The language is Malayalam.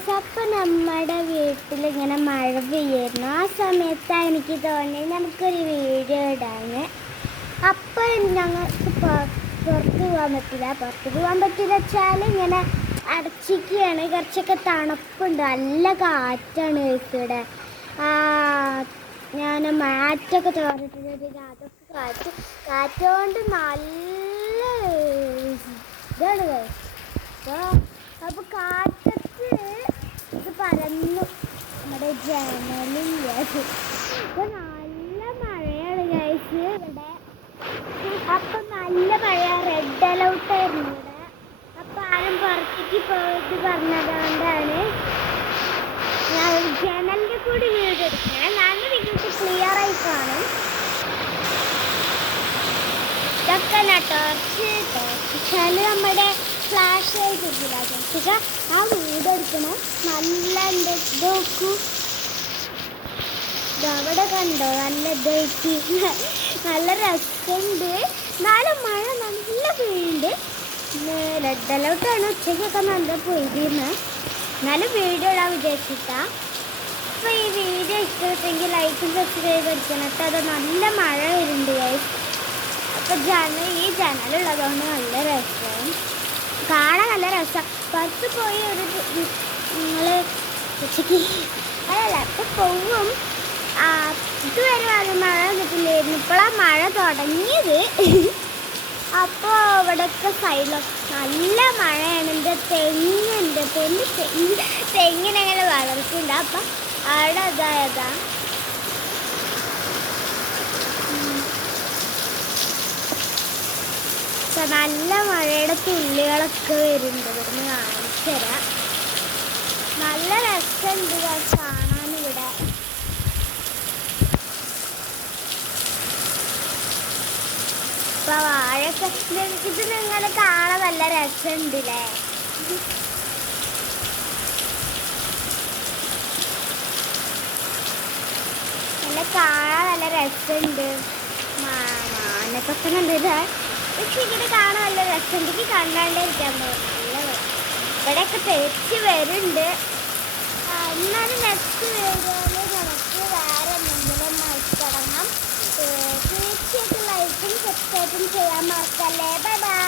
ഗൈസ്, അപ്പം നമ്മുടെ വീട്ടിൽ ഇങ്ങനെ മഴ പെയ്യായിരുന്നു. ആ സമയത്താണ് എനിക്ക് തോന്നി നമുക്കൊരു വീഡിയോ ഇടാന്. അപ്പം ഞങ്ങൾക്ക് പുറത്ത് പോകാൻ പറ്റില്ല വെച്ചാൽ ഇങ്ങനെ അടച്ചിരിക്കുകയാണ്. കുറച്ചൊക്കെ തണുപ്പുണ്ട്, നല്ല കാറ്റാണ് ഗൈസ് ഇവിടെ. ഞാൻ മാറ്റൊക്കെ തോന്നിട്ടുണ്ട്. അതൊക്കെ കാറ്റുകൊണ്ട് നല്ല ഇതാണ് ഗൈസ്. അപ്പോൾ കാറ്റത്ത് ഇത് പരന്നു നമ്മുടെ ജനലില്ല. അപ്പോൾ നല്ല മഴയാണ് ഗൈസ് ഇവിടെ. അപ്പം നല്ല മഴ, റെഡ് അലൗട്ടായിരുന്നു ഇവിടെ. അപ്പം ആരും പുറത്തേക്ക് പോയിട്ട് പറഞ്ഞതുകൊണ്ടാണ് ഞാൻ ജനലിൻ്റെ കൂടി വീഡിയോ എടുക്കുന്നത്. നല്ല നിങ്ങൾക്ക് ക്ലിയറായി കാണും. ഇതൊക്കെ ടോർച്ച് വെച്ചാൽ നമ്മുടെ ഫ്ലാഷ് ആയിട്ട് ഇരിക്കില്ല. ടോർച്ചൊക്കെ ആ വീഡിയോ എടുക്കണം. നല്ല ഉണ്ട്. നോക്കൂ, ഇതവിടെ കണ്ടോ, നല്ല ഇതായിട്ട് നല്ല രസമുണ്ട്. എന്നാലും മഴ നല്ല പെയ്യുന്നുണ്ട്. റെഡ് അലൗട്ടാണ്. ഉച്ചയ്ക്കൊക്കെ നല്ല പെയ്തിരുന്നത്. എന്നാലും വീഡിയോ ഇടാൻ വിചാരിച്ചിട്ടാ. അപ്പോൾ ഈ വീഡിയോ ഇഷ്ടപ്പെട്ടെങ്കിൽ ലൈക്കും സബ്സ്ക്രൈബ് അടിക്കണം കേട്ടോ. അത് നല്ല മഴ വരുന്നുണ്ട് ഗൈസ്. അപ്പോൾ ഈ ജനലുള്ളതുകൊണ്ട് നല്ല രസം കാണാൻ, നല്ല രസം. പുറത്ത് പോയി ഒരു നിങ്ങൾ ഉച്ചയ്ക്ക് അതല്ല ഇപ്പോൾ പോവും. ഇതുവരെ അത് മഴ വന്നിട്ടില്ലായിരുന്നു. ഇപ്പോഴാണ് മഴ തുടങ്ങിയത്. അപ്പോൾ ഇവിടെയൊക്കെ സൈഡിലൊക്കെ നല്ല മഴയാണ്. എൻ്റെ തെങ്ങുണ്ട്. തെങ്ങിനങ്ങനെ വളർത്തുന്നുണ്ട്. അപ്പം അവിടെ അതായതാ നല്ല മഴയുടെ തുള്ളികളൊക്കെ വരുന്നുണ്ട്. ഇവിടുന്ന് കാണിച്ചു തരാം. നല്ല രസമുണ്ട് കാണാൻ ഇവിടെ. ഇപ്പൊ വാഴയൊക്കെ ഇത് നിങ്ങൾ കാണാൻ നല്ല രസമുണ്ടല്ലേ. നല്ല കാണാൻ നല്ല രസമുണ്ട്. മാനക്കൊക്കെ കണ്ടിട്ട് പക്ഷെ ഇങ്ങനെ കാണാൻ നല്ല രസമുണ്ടെങ്കിൽ കണ്ടാണ്ടേ ഇരിക്കാൻ പോകും. നല്ല ഇവിടെയൊക്കെ തെച്ച് വരുന്നുണ്ട്. എന്നാലും നെക്സ്റ്റ് വീഡിയോയിൽ നമുക്ക് വേറെ എന്തെങ്കിലും തുടങ്ങാം. തീർച്ചയായിട്ടും ലൈക്കും സബ്സ്ക്രൈബും ചെയ്യാൻ മറക്കല്ലേ. Bye bye.